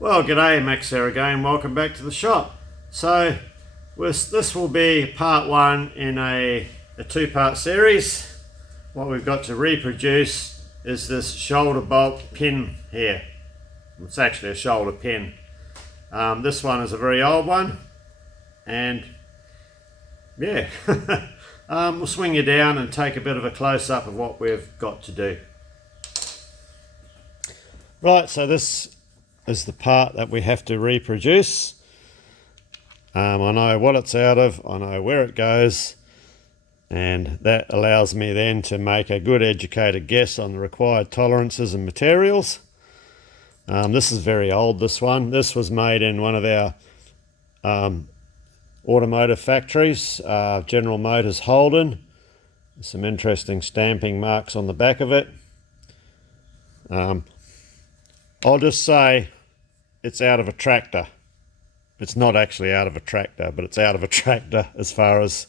Well, g'day, Max here again. Welcome back to the shop. So, this will be part one in a two-part series. What we've got to reproduce is this shoulder bolt pin here. It's actually a shoulder pin. This one is a very old one, and yeah, we'll swing you down and take a bit of a close-up of what we've got to do. Right, so this is the part that we have to reproduce. I know what it's out of, I know where it goes, and that allows me then to make a good educated guess on the required tolerances and materials. This is very old, this one. This was made in one of our automotive factories, General Motors Holden. There's some interesting stamping marks on the back of it. I'll just say it's out of a tractor. It's not actually out of a tractor, but it's out of a tractor as far as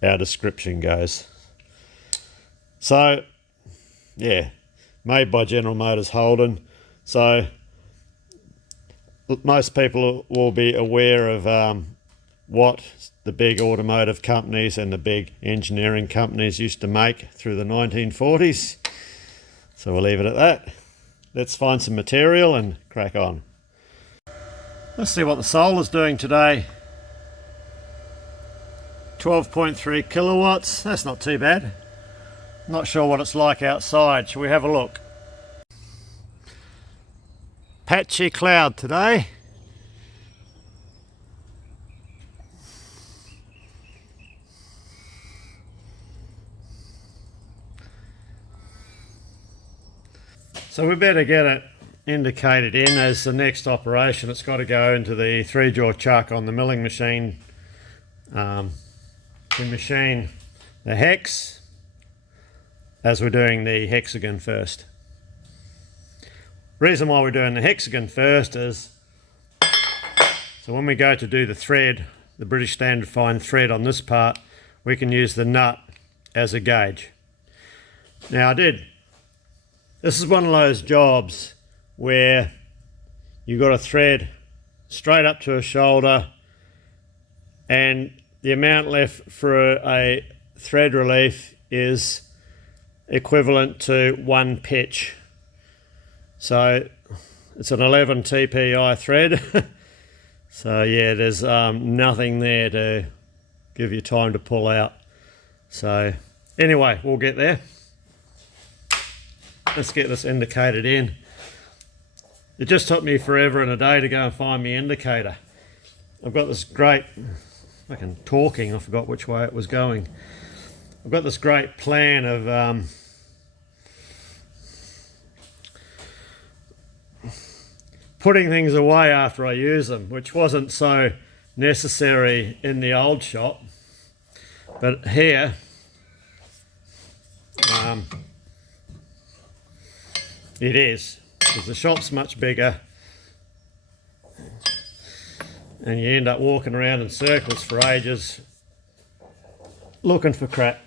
our description goes. So, yeah, made by General Motors Holden. So, most people will be aware of what the big automotive companies and the big engineering companies used to make through the 1940s. So we'll leave it at that. Let's find some material and crack on. Let's see what the sole is doing today. 12.3 kilowatts, that's not too bad. Not sure what it's like outside, shall we have a look? Patchy cloud today. So we better get it indicated in as the next operation. It's got to go into the 3-jaw chuck on the milling machine to machine the hex, as we're doing the hexagon first. Reason why we're doing the hexagon first is so when we go to do the thread, the British Standard Fine thread on this part, we can use the nut as a gauge. Now this is one of those jobs where you've got a thread straight up to a shoulder, and the amount left for a thread relief is equivalent to 1 pitch. So it's an 11 TPI thread. So yeah, there's nothing there to give you time to pull out. So anyway, we'll get there. Let's get this indicated in. It just took me forever and a day to go and find my indicator. I've got this great, fucking talking, I forgot which way it was going. I've got this great plan of putting things away after I use them, which wasn't so necessary in the old shop. But here, it is, because the shop's much bigger and you end up walking around in circles for ages looking for crap.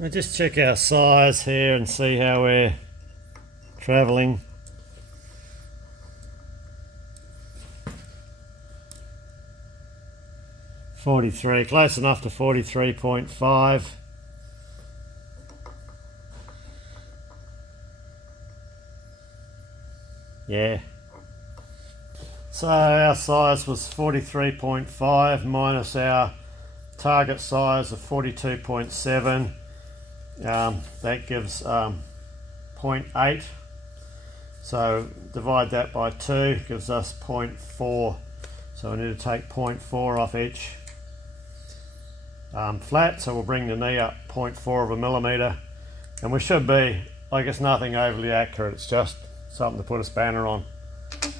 We'll just check our size here and see how we're travelling. .43, close enough to 43.5. Yeah. So our size was 43.5 minus our target size of 42.7. That gives 0.8. So divide that by 2 gives us 0.4. So we need to take 0.4 off each flat. So we'll bring the knee up 0.4 of a millimetre, and we should be, I guess, nothing overly accurate. It's just something to put a spanner on. So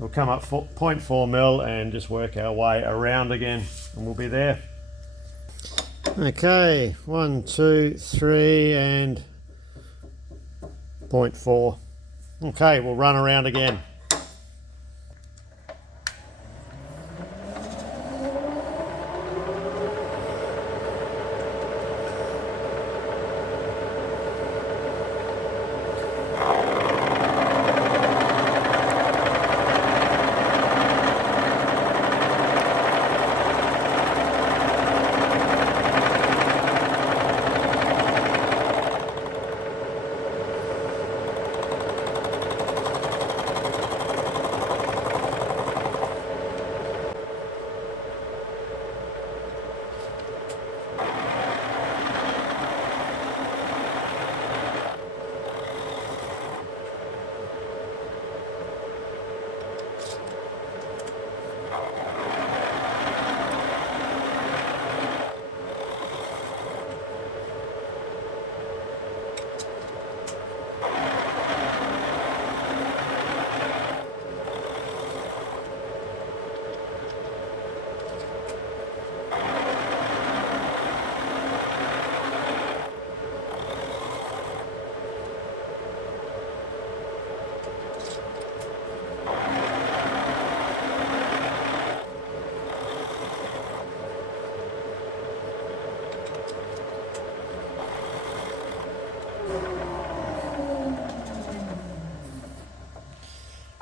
we'll come up 0.4 mil and just work our way around again, and we'll be there. Okay, 1, 2, 3 and 0.4. Okay, we'll run around again.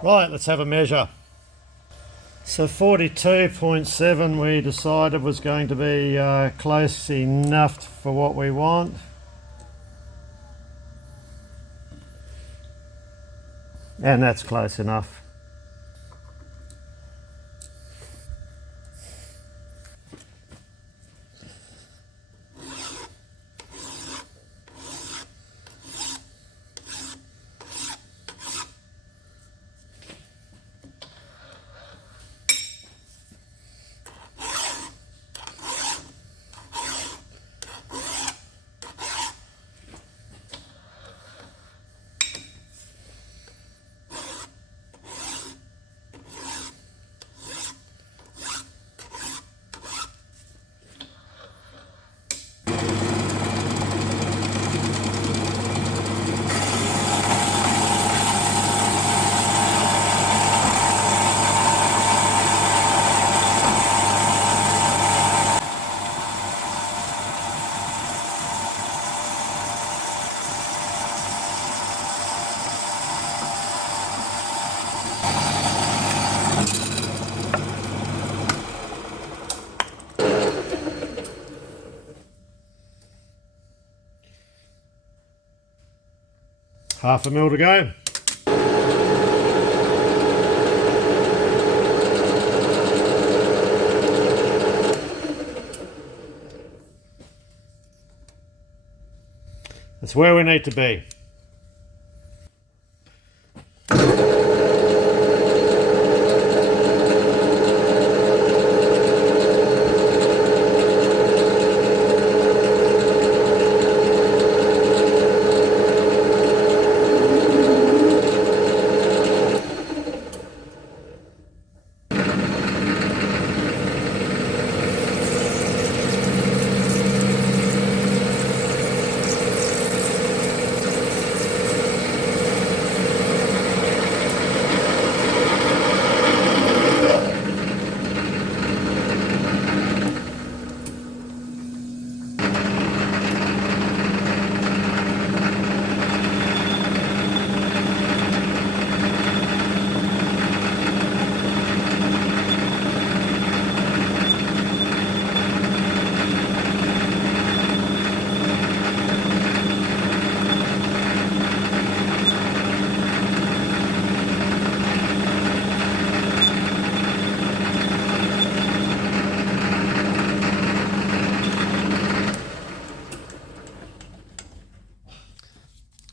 Right, let's have a measure. So 42.7 we decided was going to be close enough for what we want. And that's close enough. Half a mil to go. That's where we need to be.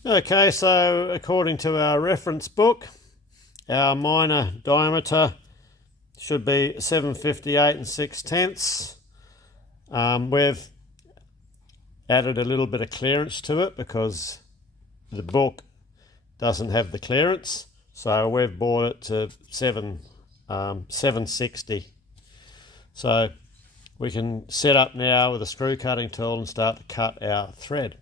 Okay, so according to our reference book, our minor diameter should be 758 6/10. We've added a little bit of clearance to it because the book doesn't have the clearance, so we've bought it to 760. So we can set up now with a screw cutting tool and start to cut our thread.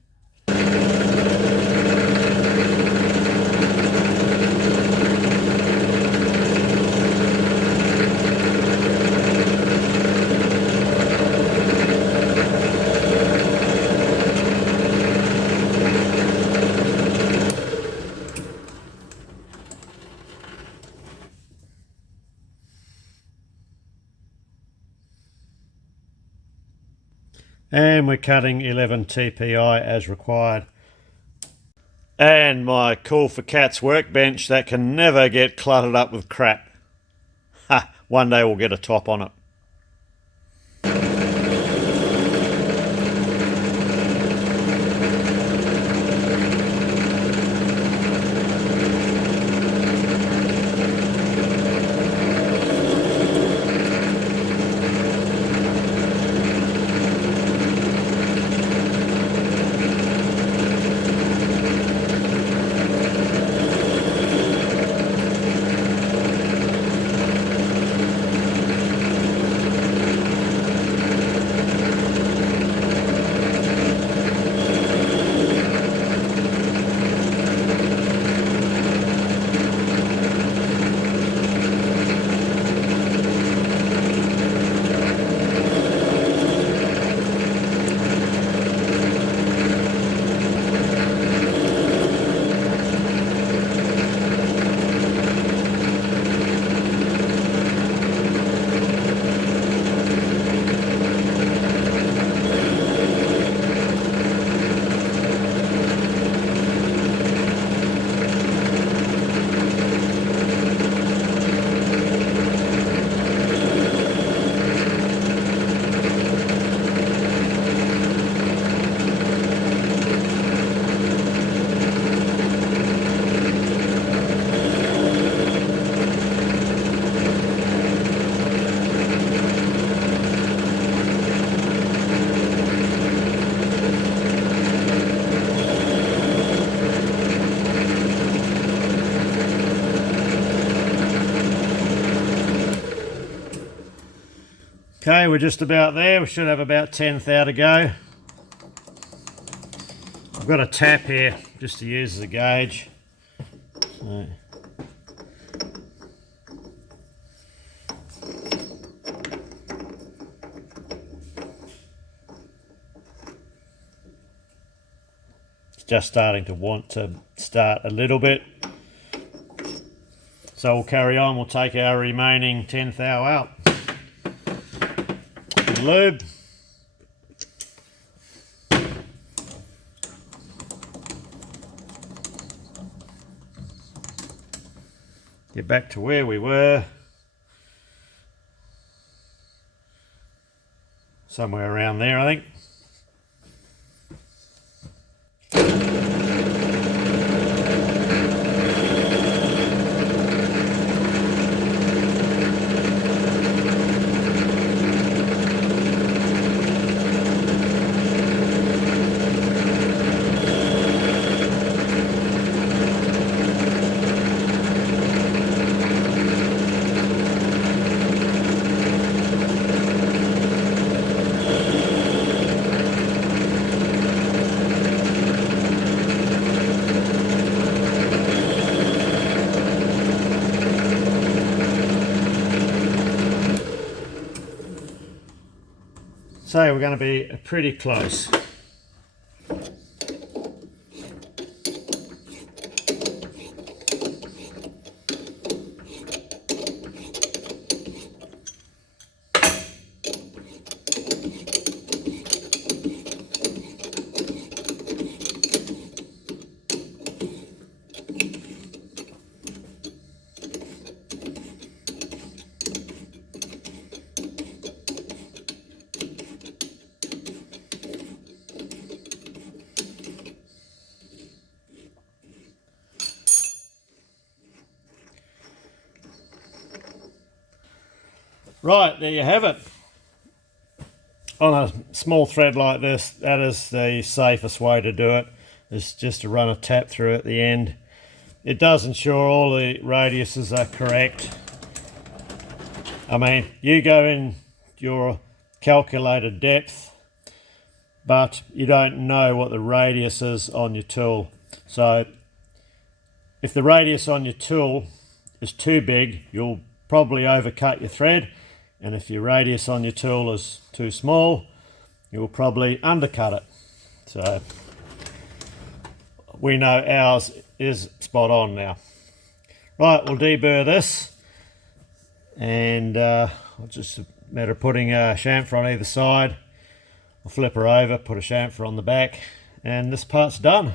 And we're cutting 11 TPI as required. And my Cool for Cats workbench that can never get cluttered up with crap. Ha! One day we'll get a top on it. Okay, we're just about there. We should have about 10th thou to go. I've got a tap here just to use as a gauge. So. It's just starting to want to start a little bit. So we'll carry on. We'll take our remaining 10th thou out. Lube. Get back to where we were. Somewhere around there, I think. So we're going to be pretty close. Right, there you have it. On a small thread like this, that is the safest way to do it, is just to run a tap through at the end. It does ensure all the radiuses are correct. I mean, you go in your calculated depth, but you don't know what the radius is on your tool. So if the radius on your tool is too big, you'll probably overcut your thread, and if your radius on your tool is too small, you'll probably undercut it. So we know ours is spot on now. Right, we'll deburr this, and just a matter of putting a chamfer on either side. I'll flip her over, put a chamfer on the back, and this part's done.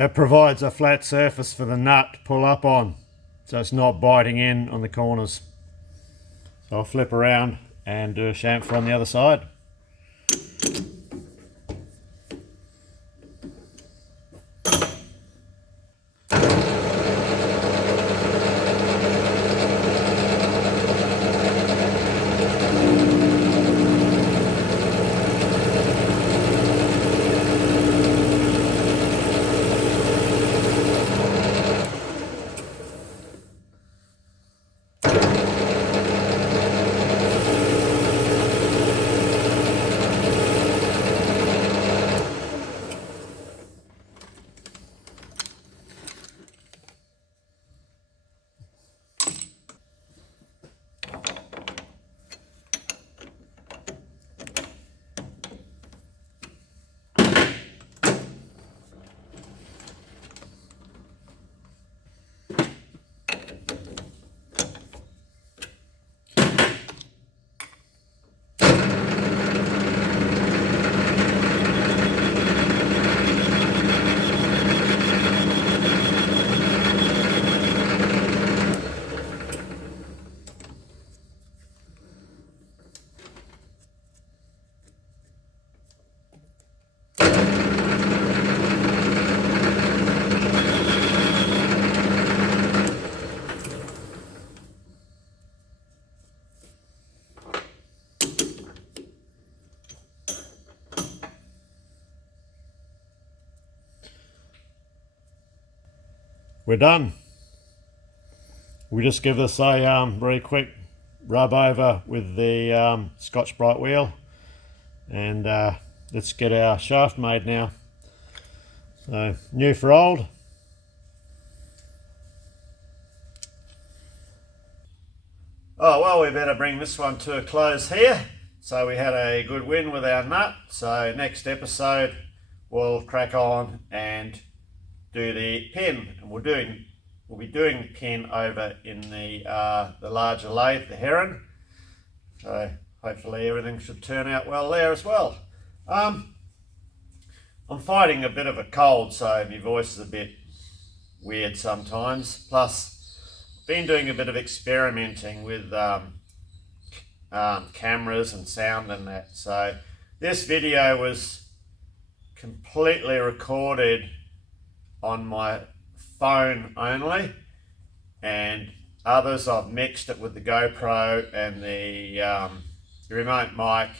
It provides a flat surface for the nut to pull up on, so it's not biting in on the corners. So I'll flip around and do a chamfer on the other side. We're done. We just give this a very quick rub over with the Scotch-Brite wheel, and let's get our shaft made now. So, new for old. Oh well, we better bring this one to a close here. So we had a good win with our nut. So next episode we'll crack on and do the pin, and we'll be doing the pin over in the larger lathe, the Heron. So hopefully everything should turn out well there as well. I'm fighting a bit of a cold, so my voice is a bit weird sometimes. Plus, been doing a bit of experimenting with cameras and sound and that. So this video was completely recorded on my phone only, and others I've mixed it with the GoPro and the remote mic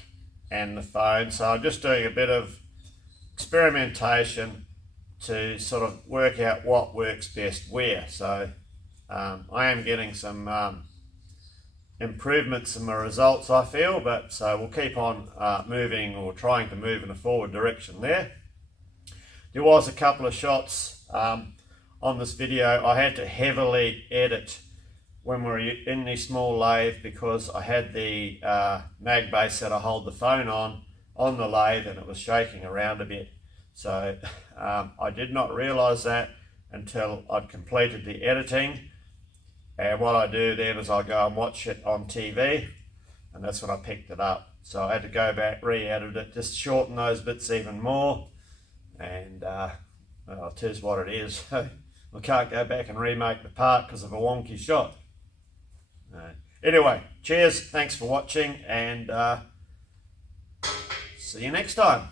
and the phone. So I'm just doing a bit of experimentation to sort of work out what works best where. So I am getting some improvements in my results, I feel, but so we'll keep on moving, or trying to move in a forward direction there. There was a couple of shots on this video I had to heavily edit when we were in the small lathe, because I had the mag base that I hold the phone on the lathe, and it was shaking around a bit. So I did not realize that until I'd completed the editing. And what I do then is I go and watch it on TV, and that's when I picked it up. So I had to go back, re-edit it, just shorten those bits even more. And well, it is what it is. I can't go back and remake the part because of a wonky shot. Anyway, cheers, thanks for watching, and see you next time.